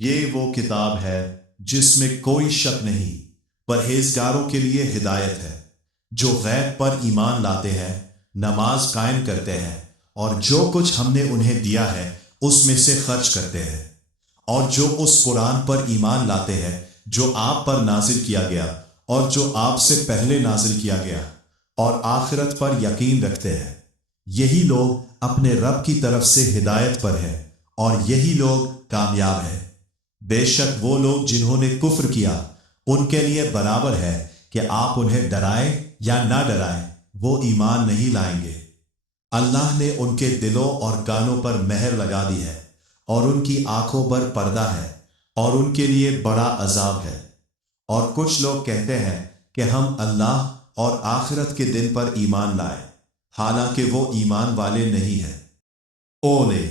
یہ وہ کتاب ہے جس میں کوئی شک نہیں، پرہیزگاروں کے لیے ہدایت ہے، جو غیب پر ایمان لاتے ہیں، نماز قائم کرتے ہیں، اور جو کچھ ہم نے انہیں دیا ہے اس میں سے خرچ کرتے ہیں، اور جو اس قرآن پر ایمان لاتے ہیں جو آپ پر نازل کیا گیا اور جو آپ سے پہلے نازل کیا گیا، اور آخرت پر یقین رکھتے ہیں، یہی لوگ اپنے رب کی طرف سے ہدایت پر ہیں، اور یہی لوگ کامیاب ہیں۔ بے شک وہ لوگ جنہوں نے کفر کیا ان کے لیے برابر ہے کہ آپ انہیں ڈرائیں یا نہ ڈرائیں، وہ ایمان نہیں لائیں گے۔ اللہ نے ان کے دلوں اور کانوں پر مہر لگا دی ہے، اور ان کی آنکھوں پر پردہ ہے، اور ان کے لیے بڑا عذاب ہے۔ اور کچھ لوگ کہتے ہیں کہ ہم اللہ اور آخرت کے دن پر ایمان لائے، حالانکہ وہ ایمان والے نہیں ہیں۔ اولے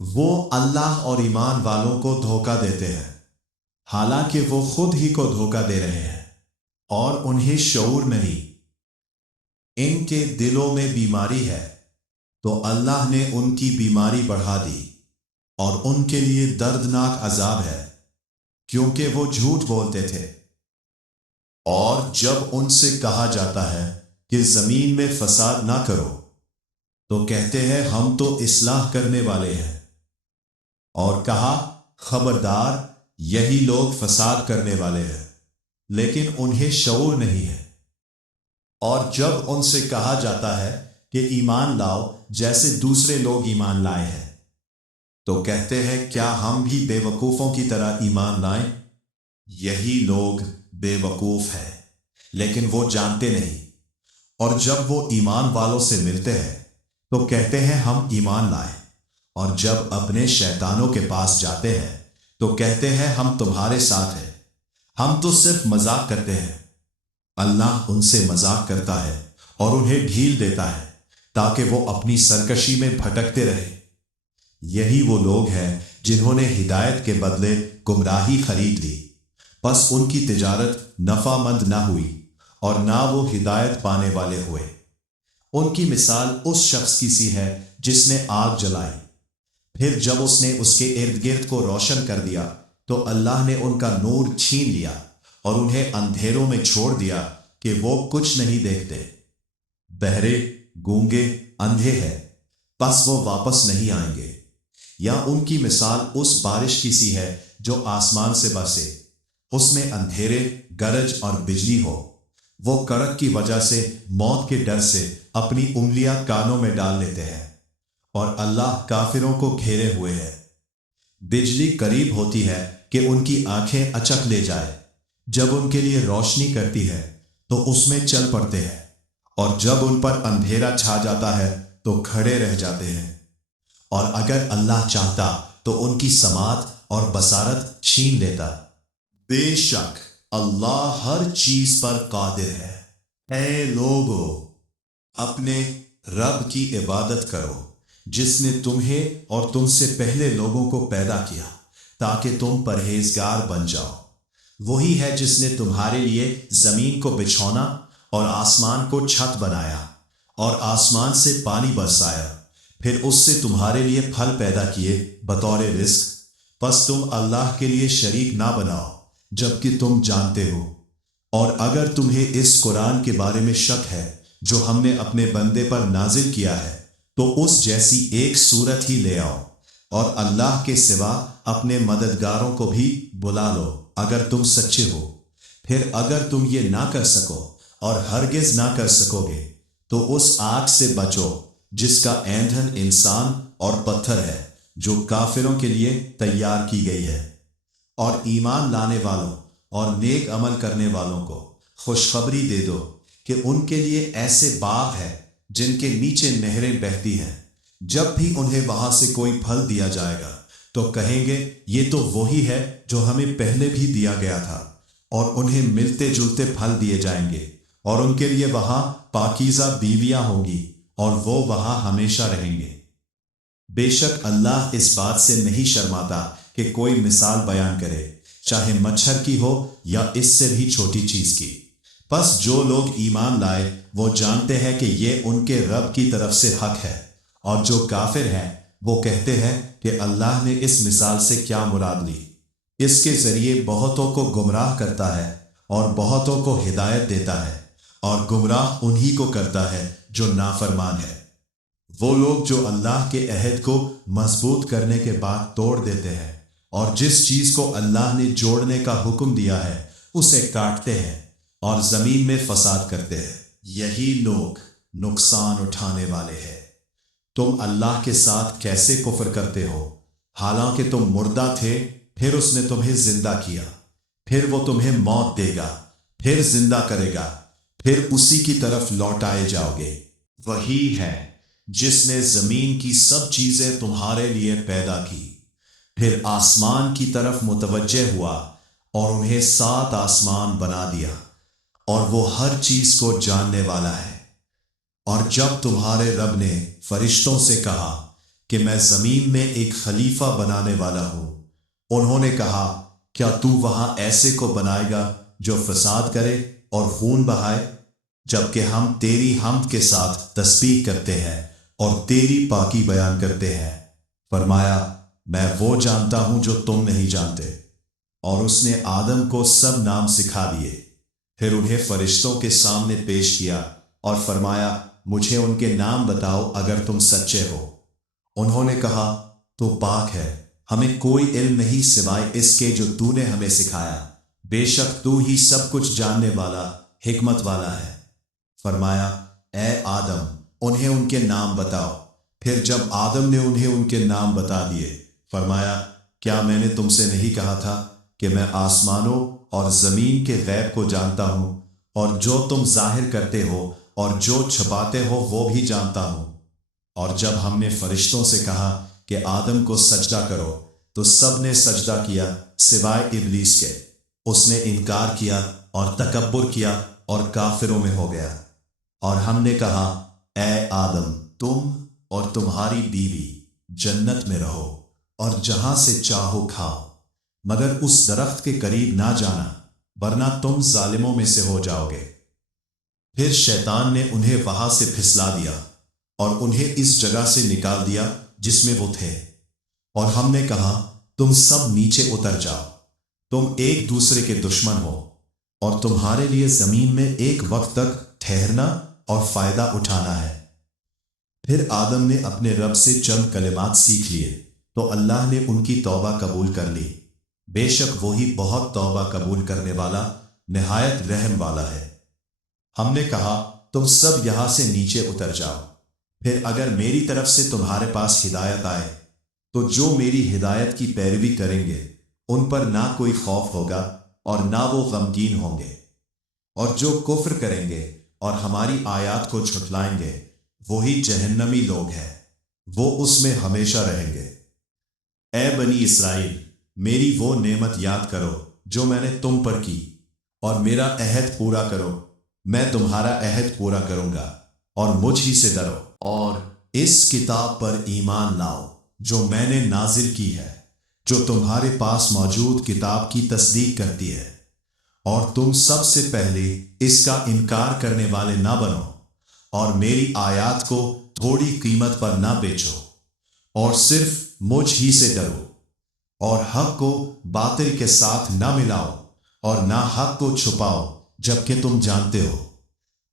وہ اللہ اور ایمان والوں کو دھوکہ دیتے ہیں، حالانکہ وہ خود ہی کو دھوکہ دے رہے ہیں، اور انہیں شعور نہیں۔ ان کے دلوں میں بیماری ہے تو اللہ نے ان کی بیماری بڑھا دی، اور ان کے لیے دردناک عذاب ہے، کیونکہ وہ جھوٹ بولتے تھے۔ اور جب ان سے کہا جاتا ہے کہ زمین میں فساد نہ کرو، تو کہتے ہیں ہم تو اصلاح کرنے والے ہیں، اور کہا خبردار یہی لوگ فساد کرنے والے ہیں، لیکن انہیں شعور نہیں ہے۔ اور جب ان سے کہا جاتا ہے کہ ایمان لاؤ جیسے دوسرے لوگ ایمان لائے ہیں، تو کہتے ہیں کیا ہم بھی بے وقوفوں کی طرح ایمان لائیں؟ یہی لوگ بے وقوف ہیں، لیکن وہ جانتے نہیں۔ اور جب وہ ایمان والوں سے ملتے ہیں تو کہتے ہیں ہم ایمان لائے، اور جب اپنے شیطانوں کے پاس جاتے ہیں تو کہتے ہیں ہم تمہارے ساتھ ہیں، ہم تو صرف مذاق کرتے ہیں۔ اللہ ان سے مذاق کرتا ہے اور انہیں ڈھیل دیتا ہے تاکہ وہ اپنی سرکشی میں بھٹکتے رہیں۔ یہی وہ لوگ ہیں جنہوں نے ہدایت کے بدلے گمراہی خرید لی، پس ان کی تجارت نفع مند نہ ہوئی اور نہ وہ ہدایت پانے والے ہوئے۔ ان کی مثال اس شخص کی سی ہے جس نے آگ جلائی، پھر جب اس نے اس کے ارد گرد کو روشن کر دیا تو اللہ نے ان کا نور چھین لیا اور انہیں اندھیروں میں چھوڑ دیا کہ وہ کچھ نہیں دیکھتے۔ بہرے، گونگے، اندھے ہیں، پس وہ واپس نہیں آئیں گے۔ یا ان کی مثال اس بارش کی سی ہے جو آسمان سے برسے، اس میں اندھیرے، گرج اور بجلی ہو، وہ کڑک کی وجہ سے موت کے ڈر سے اپنی انگلیاں کانوں میں ڈال لیتے ہیں، اور اللہ کافروں کو گھیرے ہوئے ہے۔ بجلی قریب ہوتی ہے کہ ان کی آنکھیں اچک لے جائے، جب ان کے لیے روشنی کرتی ہے تو اس میں چل پڑتے ہیں، اور جب ان پر اندھیرا چھا جاتا ہے تو کھڑے رہ جاتے ہیں۔ اور اگر اللہ چاہتا تو ان کی سماعت اور بصارت چھین لیتا۔ بے شک اللہ ہر چیز پر قادر ہے۔ اے لوگو، اپنے رب کی عبادت کرو جس نے تمہیں اور تم سے پہلے لوگوں کو پیدا کیا تاکہ تم پرہیزگار بن جاؤ۔ وہی ہے جس نے تمہارے لیے زمین کو بچھونا اور آسمان کو چھت بنایا، اور آسمان سے پانی برسایا، پھر اس سے تمہارے لیے پھل پیدا کیے بطور رزق۔ پس تم اللہ کے لیے شریک نہ بناؤ جبکہ تم جانتے ہو۔ اور اگر تمہیں اس قرآن کے بارے میں شک ہے جو ہم نے اپنے بندے پر نازل کیا ہے، تو اس جیسی ایک صورت ہی لے آؤ، اور اللہ کے سوا اپنے مددگاروں کو بھی بلا لو اگر تم سچے ہو۔ پھر اگر تم یہ نہ کر سکو اور ہرگز نہ کر سکو گے تو اس آگ سے بچو جس کا ایندھن انسان اور پتھر ہے، جو کافروں کے لیے تیار کی گئی ہے۔ اور ایمان لانے والوں اور نیک عمل کرنے والوں کو خوشخبری دے دو کہ ان کے لیے ایسے باغ ہیں جن کے نیچے نہریں بہتی ہیں، جب بھی انہیں وہاں سے کوئی پھل دیا جائے گا تو کہیں گے یہ تو وہی ہے جو ہمیں پہلے بھی دیا گیا تھا، اور انہیں ملتے جلتے پھل دیے جائیں گے، اور ان کے لیے وہاں پاکیزہ بیویاں ہوں گی، اور وہ وہاں ہمیشہ رہیں گے۔ بے شک اللہ اس بات سے نہیں شرماتا کہ کوئی مثال بیان کرے، چاہے مچھر کی ہو یا اس سے بھی چھوٹی چیز کی۔ پس جو لوگ ایمان لائے وہ جانتے ہیں کہ یہ ان کے رب کی طرف سے حق ہے، اور جو کافر ہیں وہ کہتے ہیں کہ اللہ نے اس مثال سے کیا مراد لی۔ اس کے ذریعے بہتوں کو گمراہ کرتا ہے اور بہتوں کو ہدایت دیتا ہے، اور گمراہ انہی کو کرتا ہے جو نافرمان ہے۔ وہ لوگ جو اللہ کے عہد کو مضبوط کرنے کے بعد توڑ دیتے ہیں اور جس چیز کو اللہ نے جوڑنے کا حکم دیا ہے اسے کاٹتے ہیں اور زمین میں فساد کرتے ہیں، یہی لوگ نقصان اٹھانے والے ہیں۔ تم اللہ کے ساتھ کیسے کفر کرتے ہو، حالانکہ تم مردہ تھے، پھر اس نے تمہیں زندہ کیا، پھر وہ تمہیں موت دے گا، پھر زندہ کرے گا، پھر اسی کی طرف لوٹائے جاؤ گے۔ وہی ہے جس نے زمین کی سب چیزیں تمہارے لیے پیدا کی، پھر آسمان کی طرف متوجہ ہوا اور انہیں 7 آسمان بنا دیا، اور وہ ہر چیز کو جاننے والا ہے۔ اور جب تمہارے رب نے فرشتوں سے کہا کہ میں زمین میں ایک خلیفہ بنانے والا ہوں، انہوں نے کہا کیا تو وہاں ایسے کو بنائے گا جو فساد کرے اور خون بہائے؟ جبکہ ہم تیری حمد کے ساتھ تسبیح کرتے ہیں اور تیری پاکی بیان کرتے ہیں۔ فرمایا میں وہ جانتا ہوں جو تم نہیں جانتے۔ اور اس نے آدم کو سب نام سکھا دیے، پھر انہیں فرشتوں کے سامنے پیش کیا اور فرمایا مجھے ان کے نام بتاؤ اگر تم سچے ہو۔ انہوں نے کہا تو پاک ہے، ہمیں کوئی علم نہیں سوائے اس کے جو تو نے ہمیں سکھایا، بے شک تو ہی سب کچھ جاننے والا حکمت والا ہے۔ فرمایا اے آدم انہیں ان کے نام بتاؤ۔ پھر جب آدم نے انہیں ان کے نام بتا دیے، فرمایا کیا میں نے تم سے نہیں کہا تھا کہ میں آسمانوں اور زمین کے غیب کو جانتا ہوں، اور جو تم ظاہر کرتے ہو اور جو چھپاتے ہو وہ بھی جانتا ہوں۔ اور جب ہم نے فرشتوں سے کہا کہ آدم کو سجدہ کرو تو سب نے سجدہ کیا سوائے ابلیس کے، اس نے انکار کیا اور تکبر کیا اور کافروں میں ہو گیا۔ اور ہم نے کہا اے آدم تم اور تمہاری بیوی جنت میں رہو اور جہاں سے چاہو کھاؤ، مگر اس درخت کے قریب نہ جانا ورنہ تم ظالموں میں سے ہو جاؤ گے۔ پھر شیطان نے انہیں وہاں سے پھسلا دیا اور انہیں اس جگہ سے نکال دیا جس میں وہ تھے، اور ہم نے کہا تم سب نیچے اتر جاؤ، تم ایک دوسرے کے دشمن ہو، اور تمہارے لیے زمین میں ایک وقت تک ٹھہرنا اور فائدہ اٹھانا ہے۔ پھر آدم نے اپنے رب سے چند کلمات سیکھ لیے تو اللہ نے ان کی توبہ قبول کر لی، بے شک وہی بہت توبہ قبول کرنے والا نہایت رحم والا ہے۔ ہم نے کہا تم سب یہاں سے نیچے اتر جاؤ، پھر اگر میری طرف سے تمہارے پاس ہدایت آئے تو جو میری ہدایت کی پیروی کریں گے ان پر نہ کوئی خوف ہوگا اور نہ وہ غمگین ہوں گے، اور جو کفر کریں گے اور ہماری آیات کو جھٹلائیں گے وہی جہنمی لوگ ہیں، وہ اس میں ہمیشہ رہیں گے۔ اے بنی اسرائیل میری وہ نعمت یاد کرو جو میں نے تم پر کی، اور میرا عہد پورا کرو، میں تمہارا عہد پورا کروں گا، اور مجھ ہی سے ڈرو، اور اس کتاب پر ایمان لاؤ جو میں نے نازل کی ہے، جو تمہارے پاس موجود کتاب کی تصدیق کرتی ہے، اور تم سب سے پہلے اس کا انکار کرنے والے نہ بنو، اور میری آیات کو تھوڑی قیمت پر نہ بیچو، اور صرف مجھ ہی سے ڈرو، اور حق کو باطل کے ساتھ نہ ملاؤ، اور نہ حق کو چھپاؤ جبکہ تم جانتے ہو،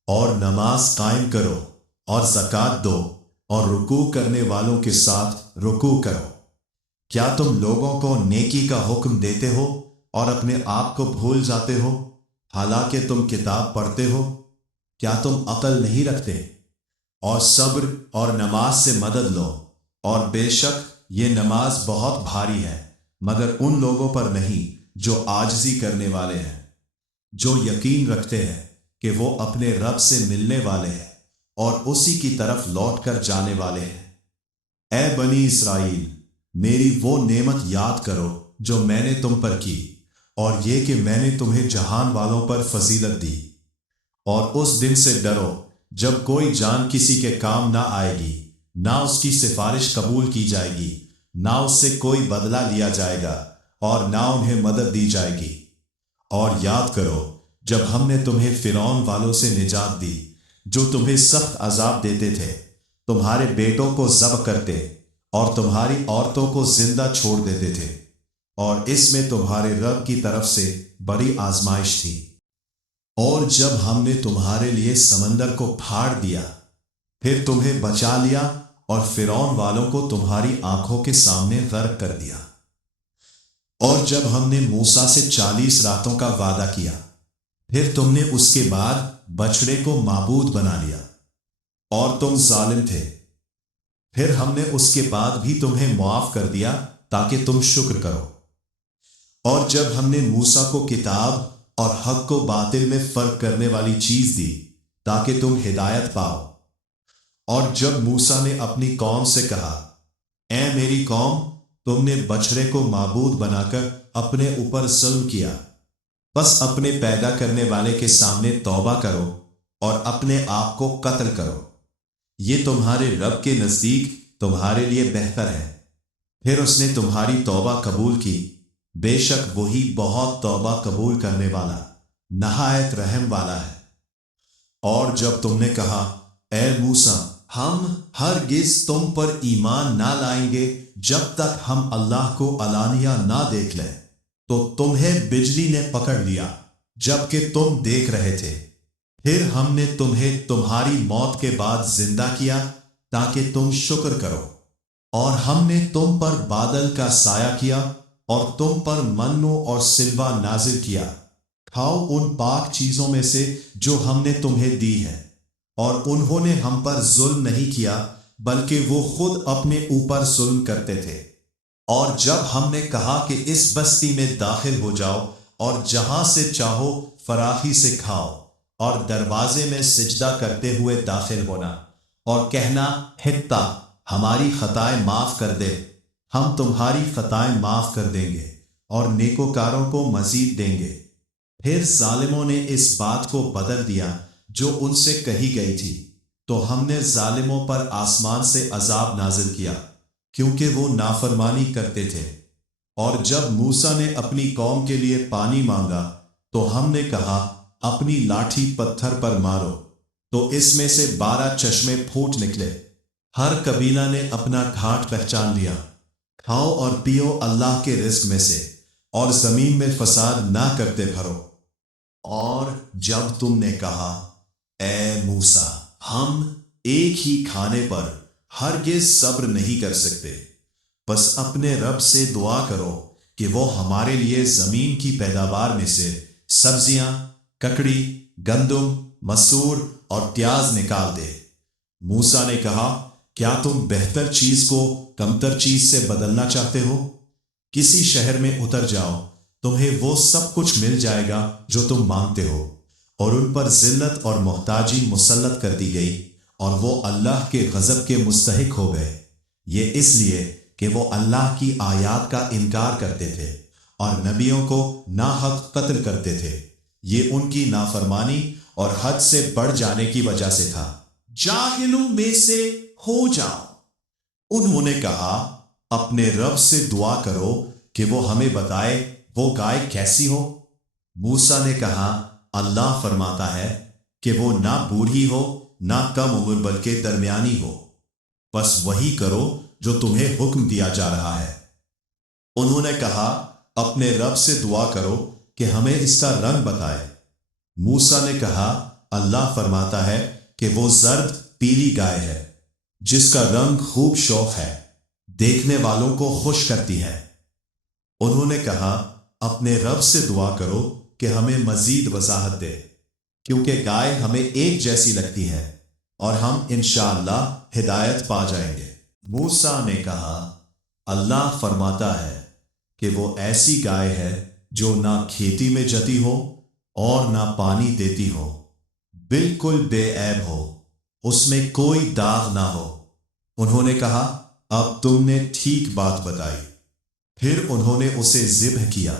اور نماز قائم کرو اور زکوٰۃ دو، اور رکوع کرنے والوں کے ساتھ رکوع کرو۔ کیا تم لوگوں کو نیکی کا حکم دیتے ہو اور اپنے آپ کو بھول جاتے ہو، حالانکہ تم کتاب پڑھتے ہو؟ کیا تم عقل نہیں رکھتے؟ اور صبر اور نماز سے مدد لو، اور بے شک یہ نماز بہت بھاری ہے مگر ان لوگوں پر نہیں جو عاجزی کرنے والے ہیں، جو یقین رکھتے ہیں کہ وہ اپنے رب سے ملنے والے ہیں اور اسی کی طرف لوٹ کر جانے والے ہیں۔ اے بنی اسرائیل میری وہ نعمت یاد کرو جو میں نے تم پر کی، اور یہ کہ میں نے تمہیں جہان والوں پر فضیلت دی، اور اس دن سے ڈرو جب کوئی جان کسی کے کام نہ آئے گی، نہ اس کی سفارش قبول کی جائے گی، نہ اس سے کوئی بدلہ لیا جائے گا، اور نہ انہیں مدد دی جائے گی۔ اور یاد کرو جب ہم نے تمہیں فرعون والوں سے نجات دی جو تمہیں سخت عذاب دیتے تھے، تمہارے بیٹوں کو ذبح کرتے اور تمہاری عورتوں کو زندہ چھوڑ دیتے تھے، اور اس میں تمہارے رب کی طرف سے بڑی آزمائش تھی۔ اور جب ہم نے تمہارے لیے سمندر کو پھاڑ دیا، پھر تمہیں بچا لیا اور فرعون والوں کو تمہاری آنکھوں کے سامنے غرق کر دیا۔ اور جب ہم نے موسیٰ سے 40 راتوں کا وعدہ کیا، پھر تم نے اس کے بعد بچڑے کو معبود بنا لیا اور تم ظالم تھے، پھر ہم نے اس کے بعد بھی تمہیں معاف کر دیا تاکہ تم شکر کرو۔ اور جب ہم نے موسیٰ کو کتاب اور حق کو باطل میں فرق کرنے والی چیز دی تاکہ تم ہدایت پاؤ، اور جب موسیٰ نے اپنی قوم سے کہا، اے میری قوم، تم نے بچڑے کو معبود بنا کر اپنے اوپر ظلم کیا، بس اپنے پیدا کرنے والے کے سامنے توبہ کرو اور اپنے آپ کو قتل کرو، یہ تمہارے رب کے نزدیک تمہارے لیے بہتر ہے۔ پھر اس نے تمہاری توبہ قبول کی، بے شک وہی بہت توبہ قبول کرنے والا، نہایت رحم والا ہے۔ اور جب تم نے کہا، اے موسیٰ، ہم ہرگز تم پر ایمان نہ لائیں گے جب تک ہم اللہ کو علانیہ نہ دیکھ لیں، تو تمہیں بجلی نے پکڑ لیا جبکہ تم دیکھ رہے تھے۔ پھر ہم نے تمہیں تمہاری موت کے بعد زندہ کیا تاکہ تم شکر کرو، اور ہم نے تم پر بادل کا سایہ کیا اور تم پر منو اور سلوا نازل کیا، کھاؤ ان پاک چیزوں میں سے جو ہم نے تمہیں دی ہے، اور انہوں نے ہم پر ظلم نہیں کیا بلکہ وہ خود اپنے اوپر ظلم کرتے تھے۔ اور جب ہم نے کہا کہ اس بستی میں داخل ہو جاؤ اور جہاں سے چاہو فراخی سے کھاؤ، اور دروازے میں سجدہ کرتے ہوئے داخل ہونا، اور کہنا، حطہ ہماری خطائیں معاف کر دے، ہم تمہاری خطائیں معاف کر دیں گے اور نیکوکاروں کو مزید دیں گے۔ پھر ظالموں نے اس بات کو بدل دیا جو ان سے کہی گئی تھی، تو ہم نے ظالموں پر آسمان سے عذاب نازل کیا کیونکہ وہ نافرمانی کرتے تھے۔ اور جب موسیٰ نے اپنی قوم کے لیے پانی مانگا تو ہم نے کہا، اپنی لاٹھی پتھر پر مارو، تو اس میں سے 12 چشمے پھوٹ نکلے۔ ہر قبیلہ نے اپنا گھاٹ پہچان لیا۔ کھاؤ اور پیو اللہ کے رزق میں سے، اور زمین میں فساد نہ کرتے پھرو۔ اور جب تم نے کہا، اے موسیٰ، ہم ایک ہی کھانے پر ہرگز صبر نہیں کر سکتے، بس اپنے رب سے دعا کرو کہ وہ ہمارے لیے زمین کی پیداوار میں سے سبزیاں، ککڑی، گندم، مسور اور پیاز نکال دے۔ موسیٰ نے کہا، کیا تم بہتر چیز کو کمتر چیز سے بدلنا چاہتے ہو؟ کسی شہر میں اتر جاؤ، تمہیں وہ سب کچھ مل جائے گا جو تم مانگتے ہو۔ اور ان پر ذلت اور محتاجی مسلط کر دی گئی، اور وہ اللہ کے غضب کے مستحق ہو گئے، یہ اس لیے کہ وہ اللہ کی آیات کا انکار کرتے تھے اور نبیوں کو ناحق قتل کرتے تھے۔ یہ ان کی نافرمانی اور حد سے بڑھ جانے کی وجہ سے تھا۔ جاہلوں میں سے ہو جاؤ۔ انہوں نے کہا، اپنے رب سے دعا کرو کہ وہ ہمیں بتائے وہ گائے کیسی ہو۔ موسیٰ نے کہا، اللہ فرماتا ہے کہ وہ نہ بوڑھی ہو نہ کم عمر بلکہ درمیانی ہو، بس وہی کرو جو تمہیں حکم دیا جا رہا ہے۔ انہوں نے کہا، اپنے رب سے دعا کرو کہ ہمیں اس کا رنگ بتائے۔ موسیٰ نے کہا، اللہ فرماتا ہے کہ وہ زرد پیلی گائے ہے جس کا رنگ خوب شوخ ہے، دیکھنے والوں کو خوش کرتی ہے۔ انہوں نے کہا، اپنے رب سے دعا کرو کہ ہمیں مزید وضاحت دے، کیونکہ گائے ہمیں ایک جیسی لگتی ہے اور ہم انشاءاللہ ہدایت پا جائیں گے۔ موسیٰ نے کہا، اللہ فرماتا ہے کہ وہ ایسی گائے ہے جو نہ کھیتی میں جتی ہو اور نہ پانی دیتی ہو، بالکل بے عیب ہو، اس میں کوئی داغ نہ ہو۔ انہوں نے کہا، اب تم نے ٹھیک بات بتائی۔ پھر انہوں نے اسے ذبح کیا،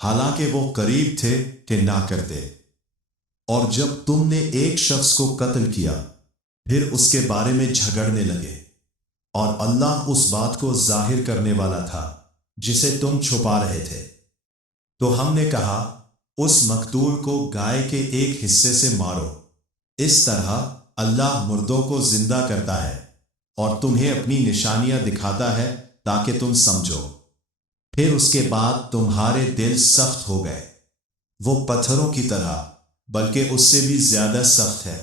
حالانکہ وہ قریب تھے کہ نہ کرتے۔ اور جب تم نے ایک شخص کو قتل کیا، پھر اس کے بارے میں جھگڑنے لگے، اور اللہ اس بات کو ظاہر کرنے والا تھا جسے تم چھپا رہے تھے، تو ہم نے کہا، اس مقتول کو گائے کے ایک حصے سے مارو۔ اس طرح اللہ مردوں کو زندہ کرتا ہے اور تمہیں اپنی نشانیاں دکھاتا ہے تاکہ تم سمجھو۔ پھر اس کے بعد تمہارے دل سخت ہو گئے، وہ پتھروں کی طرح بلکہ اس سے بھی زیادہ سخت ہے۔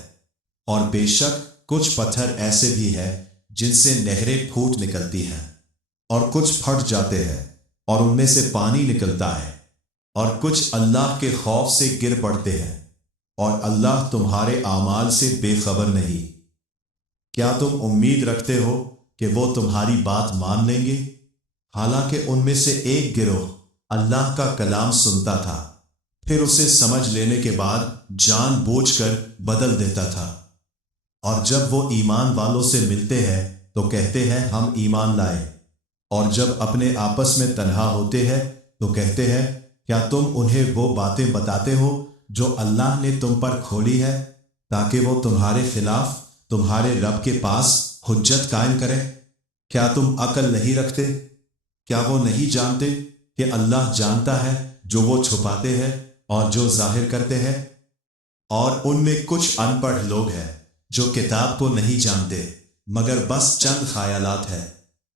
اور بے شک کچھ پتھر ایسے بھی ہیں جن سے نہریں پھوٹ نکلتی ہیں، اور کچھ پھٹ جاتے ہیں اور ان میں سے پانی نکلتا ہے، اور کچھ اللہ کے خوف سے گر پڑتے ہیں، اور اللہ تمہارے اعمال سے بے خبر نہیں۔ کیا تم امید رکھتے ہو کہ وہ تمہاری بات مان لیں گے؟ حالانکہ ان میں سے ایک گروہ اللہ کا کلام سنتا تھا، پھر اسے سمجھ لینے کے بعد جان بوجھ کر بدل دیتا تھا، اور جب وہ ایمان والوں سے ملتے ہیں تو کہتے ہیں ہم ایمان لائے، اور جب اپنے آپس میں تنہا ہوتے ہیں تو کہتے ہیں کیا تم انہیں وہ باتیں بتاتے ہو جو اللہ نے تم پر کھولی ہے تاکہ وہ تمہارے خلاف تمہارے رب کے پاس حجت قائم کرے؟ کیا تم عقل نہیں رکھتے؟ کیا وہ نہیں جانتے کہ اللہ جانتا ہے جو وہ چھپاتے ہیں اور جو ظاہر کرتے ہیں؟ اور ان میں کچھ ان پڑھ لوگ ہیں جو کتاب کو نہیں جانتے مگر بس چند خیالات ہیں،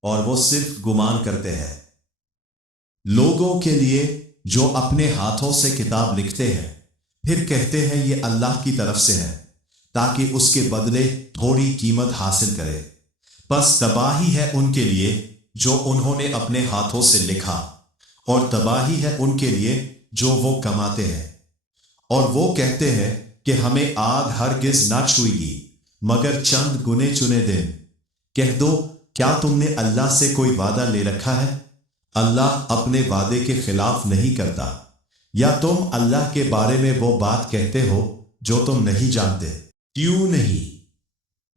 اور وہ صرف گمان کرتے ہیں۔ لوگوں کے لیے جو اپنے ہاتھوں سے کتاب لکھتے ہیں پھر کہتے ہیں یہ اللہ کی طرف سے ہے تاکہ اس کے بدلے تھوڑی قیمت حاصل کرے، بس تباہی ہے ان کے لیے جو انہوں نے اپنے ہاتھوں سے لکھا، اور تباہی ہے ان کے لیے جو وہ کماتے ہیں۔ اور وہ کہتے ہیں کہ ہمیں آگ ہرگز نہ چھوئے گی مگر چند گنے چنے دن۔ کہہ دو کیا تم نے اللہ سے کوئی وعدہ لے رکھا ہے؟ اللہ اپنے وعدے کے خلاف نہیں کرتا۔ یا تم اللہ کے بارے میں وہ بات کہتے ہو جو تم نہیں جانتے؟ کیوں نہیں؟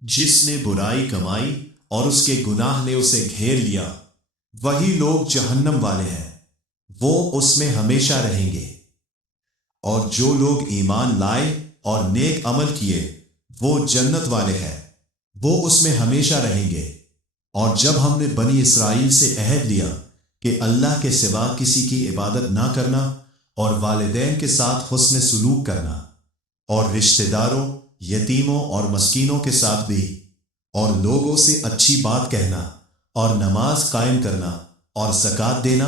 جس نے برائی کمائی اور اس کے گناہ نے اسے گھیر لیا، وہی لوگ جہنم والے ہیں، وہ اس میں ہمیشہ رہیں گے۔ اور جو لوگ ایمان لائے اور نیک عمل کیے وہ جنت والے ہیں، وہ اس میں ہمیشہ رہیں گے۔ اور جب ہم نے بنی اسرائیل سے عہد لیا کہ اللہ کے سوا کسی کی عبادت نہ کرنا، اور والدین کے ساتھ حسن سلوک کرنا، اور رشتہ داروں، یتیموں اور مسکینوں کے ساتھ بھی، اور لوگوں سے اچھی بات کہنا، اور نماز قائم کرنا، اور زکوٰۃ دینا،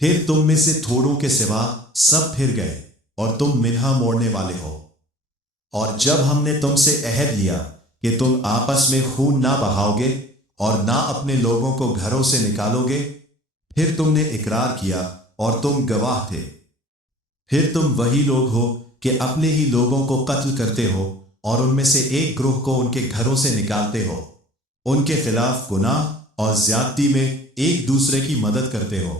پھر تم میں سے تھوڑوں کے سوا سب پھر گئے اور تم منہا موڑنے والے ہو۔ اور جب ہم نے تم سے عہد لیا کہ تم آپس میں خون نہ بہاؤ گے اور نہ اپنے لوگوں کو گھروں سے نکالو گے، پھر تم نے اقرار کیا اور تم گواہ تھے۔ پھر تم وہی لوگ ہو کہ اپنے ہی لوگوں کو قتل کرتے ہو اور ان میں سے ایک گروہ کو ان کے گھروں سے نکالتے ہو، ان کے خلاف گناہ اور زیادتی میں ایک دوسرے کی مدد کرتے ہو۔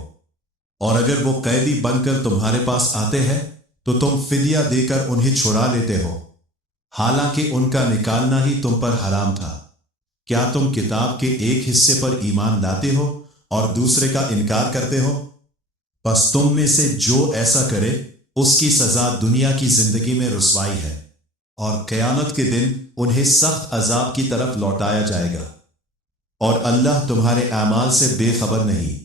اور اگر وہ قیدی بن کر تمہارے پاس آتے ہیں تو تم فدیہ دے کر انہیں چھڑا لیتے ہو، حالانکہ ان کا نکالنا ہی تم پر حرام تھا۔ کیا تم کتاب کے ایک حصے پر ایمان لاتے ہو اور دوسرے کا انکار کرتے ہو؟ پس تم میں سے جو ایسا کرے اس کی سزا دنیا کی زندگی میں رسوائی ہے، اور قیامت کے دن انہیں سخت عذاب کی طرف لوٹایا جائے گا، اور اللہ تمہارے اعمال سے بے خبر نہیں۔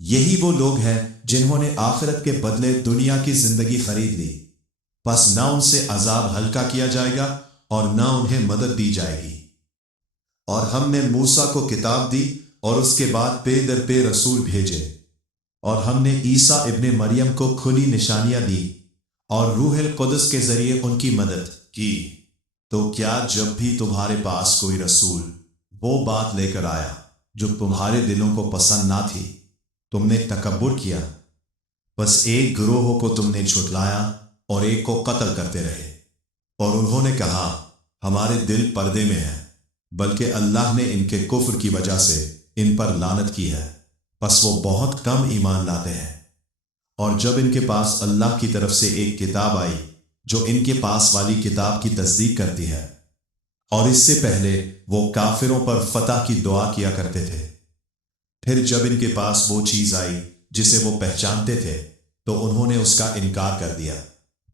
یہی وہ لوگ ہیں جنہوں نے آخرت کے بدلے دنیا کی زندگی خرید لی، پس نہ ان سے عذاب ہلکا کیا جائے گا اور نہ انہیں مدد دی جائے گی۔ اور ہم نے موسیٰ کو کتاب دی اور اس کے بعد پے در پے رسول بھیجے، اور ہم نے عیسیٰ ابن مریم کو کھلی نشانیاں دی اور روح القدس کے ذریعے ان کی مدد کی۔ تو کیا جب بھی تمہارے پاس کوئی رسول وہ بات لے کر آیا جو تمہارے دلوں کو پسند نہ تھی، تم نے تکبر کیا؟ بس ایک گروہ کو تم نے جھٹلایا اور ایک کو قتل کرتے رہے، اور انہوں نے کہا ہمارے دل پردے میں ہیں، بلکہ اللہ نے ان کے کفر کی وجہ سے ان پر لعنت کی ہے، پس وہ بہت کم ایمان لاتے ہیں۔ اور جب ان کے پاس اللہ کی طرف سے ایک کتاب آئی جو ان کے پاس والی کتاب کی تصدیق کرتی ہے، اور اس سے پہلے وہ کافروں پر فتح کی دعا کیا کرتے تھے، پھر جب ان کے پاس وہ چیز آئی جسے وہ پہچانتے تھے تو انہوں نے اس کا انکار کر دیا،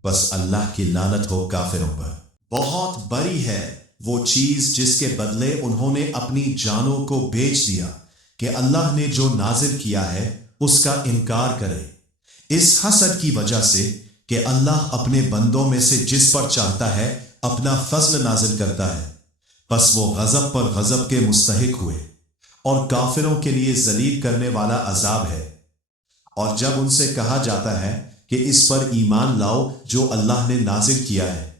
بس اللہ کی لعنت ہو کافروں پر۔ بہت بڑی ہے وہ چیز جس کے بدلے انہوں نے اپنی جانوں کو بیچ دیا کہ اللہ نے جو نازل کیا ہے اس کا انکار کرے، اس حسد کی وجہ سے کہ اللہ اپنے بندوں میں سے جس پر چاہتا ہے اپنا فضل نازل کرتا ہے، پس وہ غضب پر غضب کے مستحق ہوئے، اور کافروں کے لیے ذلیل کرنے والا عذاب ہے۔ اور جب ان سے کہا جاتا ہے کہ اس پر ایمان لاؤ جو اللہ نے نازل کیا ہے،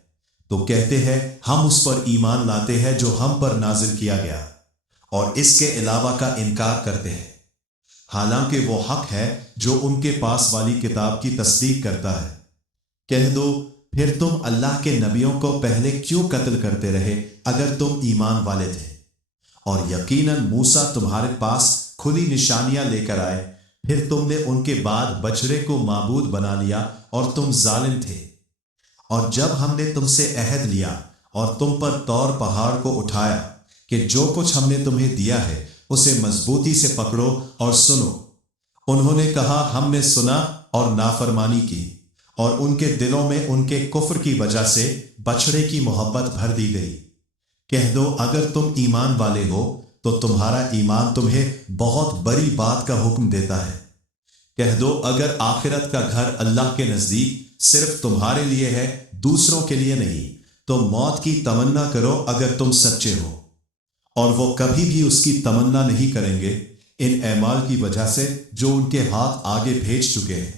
تو کہتے ہیں ہم اس پر ایمان لاتے ہیں جو ہم پر نازل کیا گیا، اور اس کے علاوہ کا انکار کرتے ہیں، حالانکہ وہ حق ہے جو ان کے پاس والی کتاب کی تصدیق کرتا ہے۔ کہہ دو پھر تم اللہ کے نبیوں کو پہلے کیوں قتل کرتے رہے اگر تم ایمان والے تھے؟ اور یقیناً موسیٰ تمہارے پاس کھلی نشانیاں لے کر آئے، پھر تم نے ان کے بعد بچڑے کو معبود بنا لیا اور تم ظالم تھے۔ اور جب ہم نے تم سے عہد لیا اور تم پر طور پہاڑ کو اٹھایا کہ جو کچھ ہم نے تمہیں دیا ہے اسے مضبوطی سے پکڑو اور سنو، انہوں نے کہا ہم نے سنا اور نافرمانی کی، اور ان کے دلوں میں ان کے کفر کی وجہ سے بچڑے کی محبت بھر دی گئی۔ کہہ دو اگر تم ایمان والے ہو تو تمہارا ایمان تمہیں بہت بڑی بات کا حکم دیتا ہے۔ کہہ دو اگر آخرت کا گھر اللہ کے نزدیک صرف تمہارے لیے ہے، دوسروں کے لیے نہیں، تو موت کی تمنا کرو اگر تم سچے ہو، اور وہ کبھی بھی اس کی تمنا نہیں کریں گے ان اعمال کی وجہ سے جو ان کے ہاتھ آگے بھیج چکے ہیں،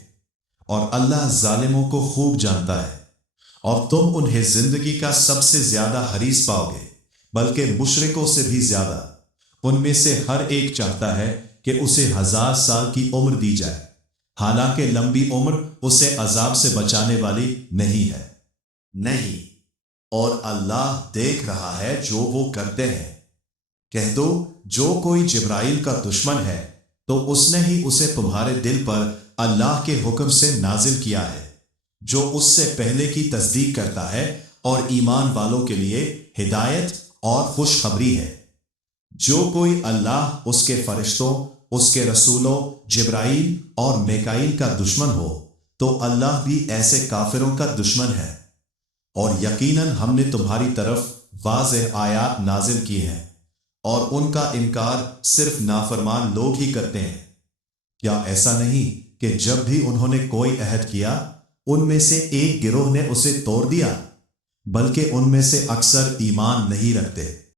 اور اللہ ظالموں کو خوب جانتا ہے۔ اور تم انہیں زندگی کا سب سے زیادہ حریص پاؤ گے، بلکہ مشرکوں سے بھی زیادہ۔ ان میں سے ہر ایک چاہتا ہے کہ اسے 1000 سال کی عمر دی جائے، حالانکہ لمبی عمر اسے عذاب سے بچانے والی نہیں ہے۔ نہیں، اور اللہ دیکھ رہا ہے جو وہ کرتے ہیں۔ کہہ دو جو کوئی جبرائیل کا دشمن ہے تو اس نے ہی اسے تمہارے دل پر اللہ کے حکم سے نازل کیا ہے، جو اس سے پہلے کی تصدیق کرتا ہے اور ایمان والوں کے لیے ہدایت اور خوشخبری ہے۔ جو کوئی اللہ، اس کے فرشتوں، اس کے رسولوں، جبرائیل اور میکائیل کا دشمن ہو تو اللہ بھی ایسے کافروں کا دشمن ہے۔ اور یقیناً ہم نے تمہاری طرف واضح آیات نازل کی ہیں، اور ان کا انکار صرف نافرمان لوگ ہی کرتے ہیں۔ کیا ایسا نہیں کہ جب بھی انہوں نے کوئی عہد کیا ان میں سے ایک گروہ نے اسے توڑ دیا؟ بلکہ ان میں سے اکثر ایمان نہیں رکھتے۔